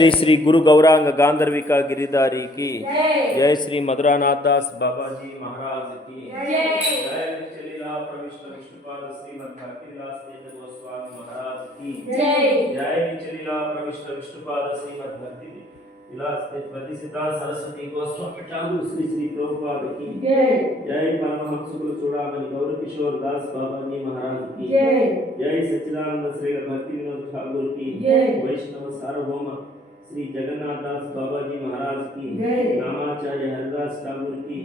श्री श्री गुरु गौरांग गांधर्विका गिरिधारी की। जय श्री मधुरानाथ दास बाबा जी महाराज की। जय जय जय विलास सिद्धांत सरस्वती गोस्वामी ठाकुर श्री श्री प्रभुपाद की। जय जय परमहंस गुरु चूड़ामणि गौर किशोर दास बाबा जी महाराज की। जय जय सच्चिदानंद श्री भक्ति विनोद ठाकुर की। जय। वैष्णव सार्वभौम श्री जगन्नाथ दास बाबा जी महाराज की जय। नामाचार्य हरिदास ठाकुर की।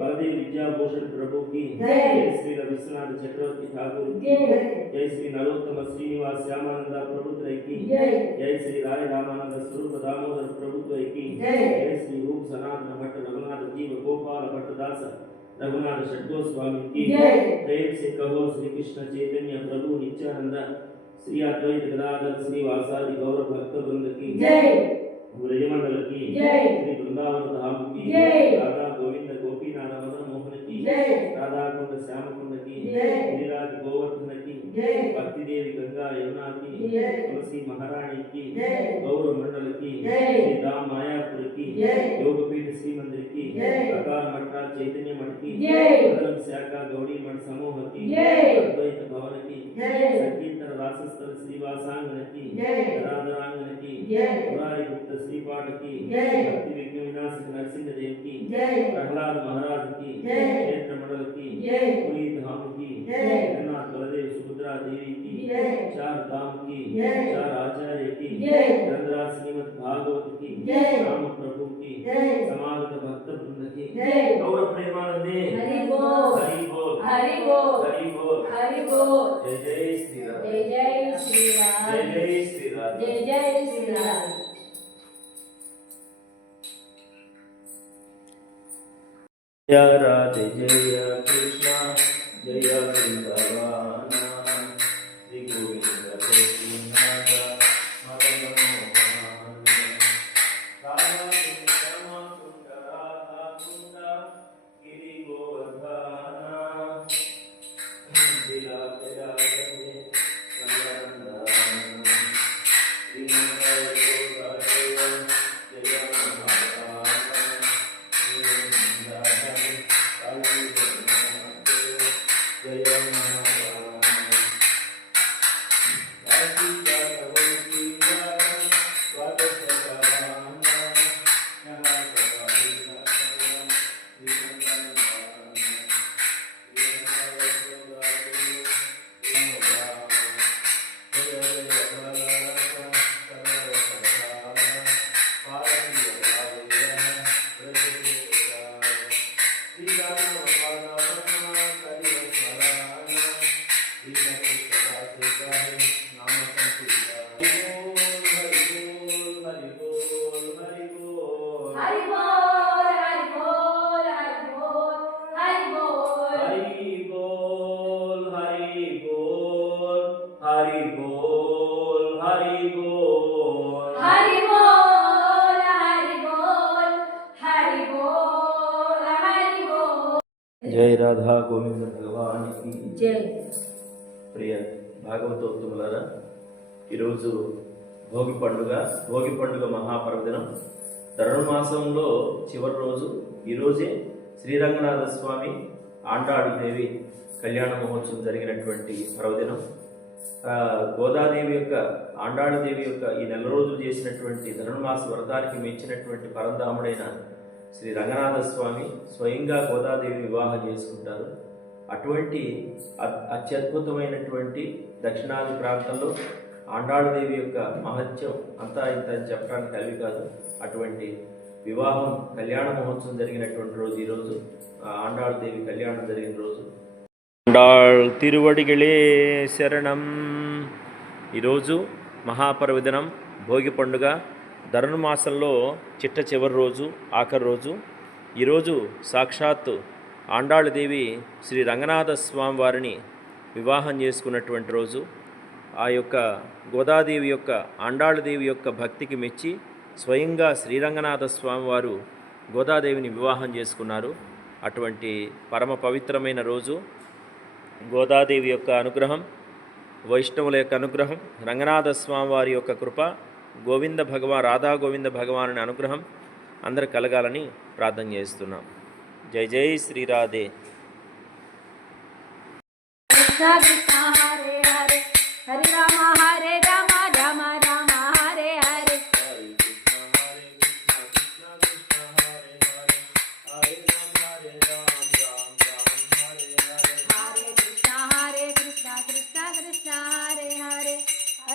बलदेव विद्याभूषण प्रभु की जय। श्री विश्वनाथ चक्रवर्ती ठाकुर की जय श्री नरोत्तम श्रीनिवास श्यामानंद प्रभुत्र की जय श्री राय रामानंद स्वरूप दामोदर प्रभुत्व की जय। श्री रूप सनातन भट्ट रघुनाथ जीव गोपाल भट्टदास रघुनाथ षडगोस्वामी की जय। प्रेम से कहो श्री कृष्ण चैतन्य प्रभु नित्यानंद श्री अद्वैत गदाधर श्री वासादि गौर भक्त वृंद की जय ब्रजमंडल की जय। श्री वृंदावन धाम की जय। राधा गोविंद गोपीनाथ मदन मोहन की जय। राधा कुंड श्याम कुंड की जय। गिरिराज गोवर्धन की जय भक्ति देवी गंगा यमुना की जय। तुलसी महारानी की जय। गौर मंडल की जय। श्री राम मायापुर की जय। योगपीठ श्री मंदिर की जय। अकार मठा चैतन्य मठ की जय। कदम शाखा गौड़ी मठ समूह की जय। ಶ್ರೀಕಂಠ ವಾಸಸ್ಥಳ ಶ್ರೀವಾಸಾಂಗನ ಕಿ ರಾಧಾರಾಂಗನ ಕಿ ಮುರಾರಿಗುಪ್ತ ಶ್ರೀಪಾಠ ಕಿ ಭಕ್ತಿ ವಿಘ್ನ ವಿನಾಶಕ ನರಸಿಂह देव की प्रहलाद महाराज की क्षेत्र मंडल की पुरी धाम की जगन्नाथ बलदेव सुभद्रा देवी की चार धाम की चार आचार्य की चंद्रा श्रीमद भागवत की राम प्रभु की समागत भक्त वृंद की गौर प्रेमानंदे हरि बोल हरि बोल हरि बोल हरि बोल जय जय Jaya Radhe Jaya Krishna Jaya Vrindava Yeah, yeah. జయ రాధా గోవింద భగవానికి జై. ప్రియ భాగవతోత్తములారా ఈరోజు భోగి పండుగ భోగి పండుగ మహాపర్వదినం. ధనుర్మాసంలో చివరి రోజు ఈరోజే శ్రీరంగనాథ స్వామి ఆంటాడు దేవి కళ్యాణ మహోత్సవం జరిగినటువంటి పర్వదినం. గోదాదేవి యొక్క ఆండాళదేవి యొక్క ఈ నెల రోజులు చేసినటువంటి ధనుర్మాస వ్రతానికి మించినటువంటి పరంధాముడైన శ్రీ రంగనాథ స్వామి స్వయంగా గోదాదేవి వివాహం చేసుకుంటారు. అటువంటి అత్యద్భుతమైనటువంటి దక్షిణాది ప్రాంతంలో ఆండాళదేవి యొక్క మహత్యం అంతా ఇంత అని చెప్పడానికి కలివి కాదు. అటువంటి వివాహం కళ్యాణ మహోత్సవం జరిగినటువంటి రోజు ఈరోజు ఆ ఆండాళదేవి కళ్యాణం జరిగిన రోజు. ఆండాళ్ తిరువడిగళే శరణం. ఈరోజు మహాపర్వదినం భోగి పండుగ. ధనుర్మాసంలో చిట్ట చివరి రోజు ఆఖరి రోజు. ఈరోజు సాక్షాత్ ఆండాళదేవి శ్రీ రంగనాథ స్వామి వారిని వివాహం చేసుకున్నటువంటి రోజు. ఆ యొక్క గోదాదేవి యొక్క ఆండాళదేవి యొక్క భక్తికి మెచ్చి స్వయంగా శ్రీరంగనాథ స్వామి వారు గోదాదేవిని వివాహం చేసుకున్నారు. అటువంటి పరమ పవిత్రమైన రోజు. గోదాదేవి యొక్క అనుగ్రహం వైష్ణవుల యొక్క అనుగ్రహం రంగనాథ స్వామి వారి యొక్క కృప గోవింద భగవాన్ రాధా గోవింద భగవానుని అనుగ్రహం అందరు కలగాలని ప్రార్థన చేస్తున్నాం. జై జై శ్రీరాధే Hare రామ Hare రామ రామ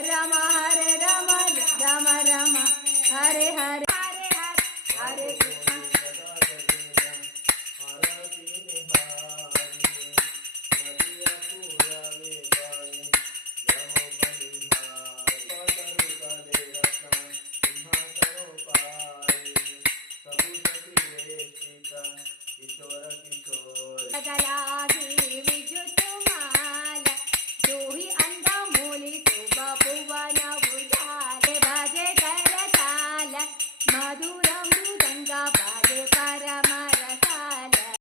రామ